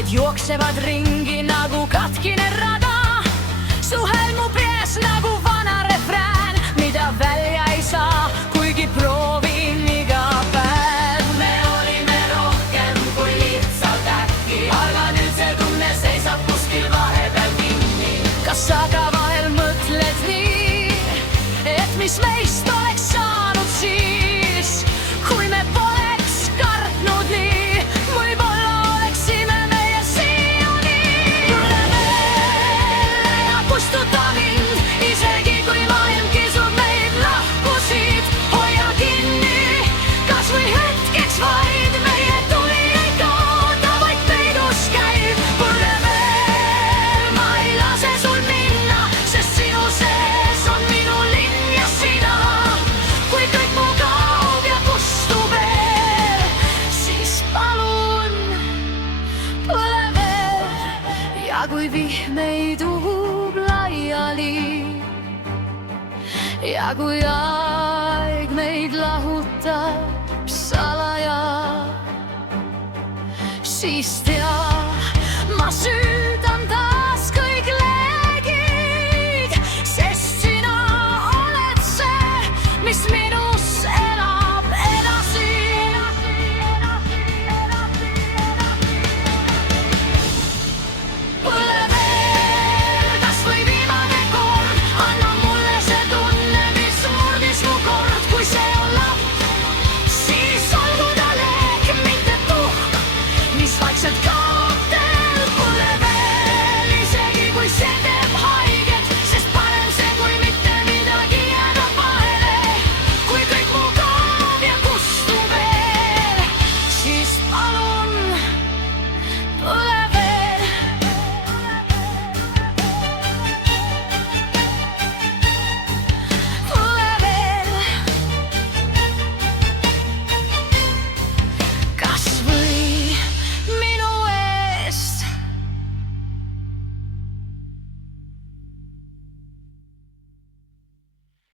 lapsed jooksevad ringi nagu katkine rada. Su hälmu peas nagu vana refrään, mida välja ei saa, kuigi proovin iga päev. Me olime rohkem kui lihtsalt äkki, aga nüüd see tunne seisab kuskil vahepeal kinni. Kas sa ka vahel mõtled nii, et mis meist oleks saanud siis, kui me poleks kartnud nii? Võib-olla oleksime meie siiani. Tule meelde ja kustuta mind, isegi kui maailm kisub meid lahku siit. Hoia kinni, kas või hetkeks vaid, meie tuli ei kaota, vaid peidus käib. Tule veel, ma ei lase sul minna, sest sinu sees on minu linn ja sina. Kui kõik mu kaob ja kustub veel, siis palun põle veel. Ja kui vihm meid uhub laiali ja kui aeg meid lahutab salaja, siis tea,